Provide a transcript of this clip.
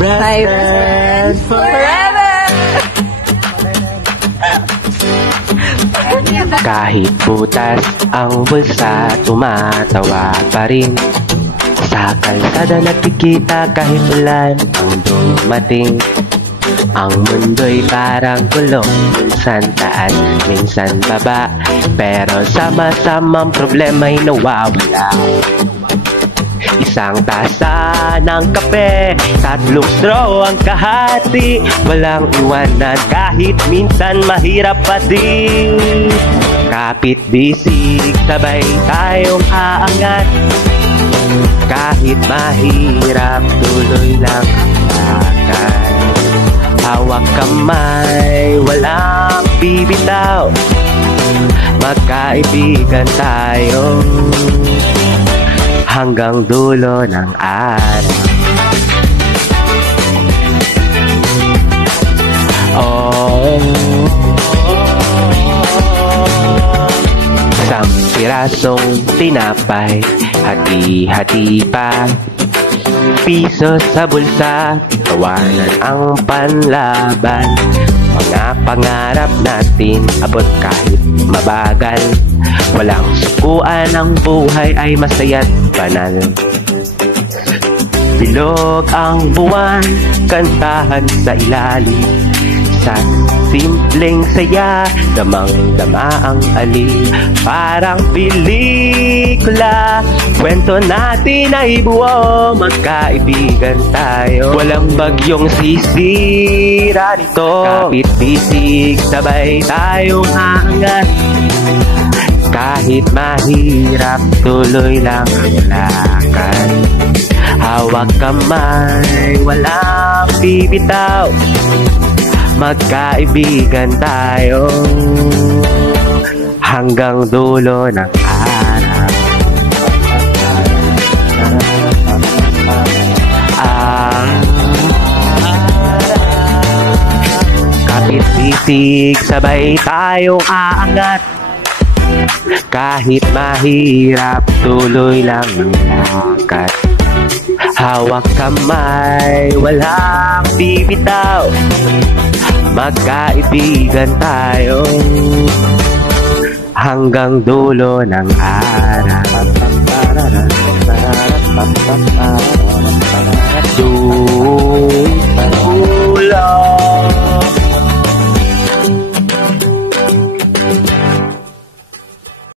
My friend forever! Kahit butas ang bulsa, tumatawa pa rin. Sa kalsada nagkikita kahit ulan ang dumating. Ang mundo'y parang gulong, minsan taas, minsan baba, pero sama-samang problema'y nawawala. Isang tasa ng kape, 3 straw ang kahati, walang iwanan kahit minsan mahirap pati. Kapit bisig, sabay tayong aangat, kahit mahirap tuloy lang ang lakad. Hawak kamay, walang bibitaw, magkaibigan tayo hanggang dulo ng araw. Oh, isang pirasong tinapay, hati-hati pa, piso sa bulsa, tawanan ang panlaban. Mga pangarap natin, abot kahit mabagal. Walang sukuan, ang buhay ay masaya't banal. Bilog ang buwan, kantahan sa ilalim. Sa simpleng saya, damang-dama ang alin. Parang pelikula, kwento natin ay buo, magkaibigan tayo. Walang bagyong sisira nito. Kapit bisig, sabay tayong aangat, kahit mahirap tuloy lang ang lakad. Hawak kamay, walang bibitaw, magkaibigan tayo hanggang dulo ng araw. Kapit bisig, sabay tayong aangat, kahit mahirap tuloy lang ang lakad. Hawak kamay, walang bibitaw, magkaibigan tayo hanggang dulo ng araw. Dulo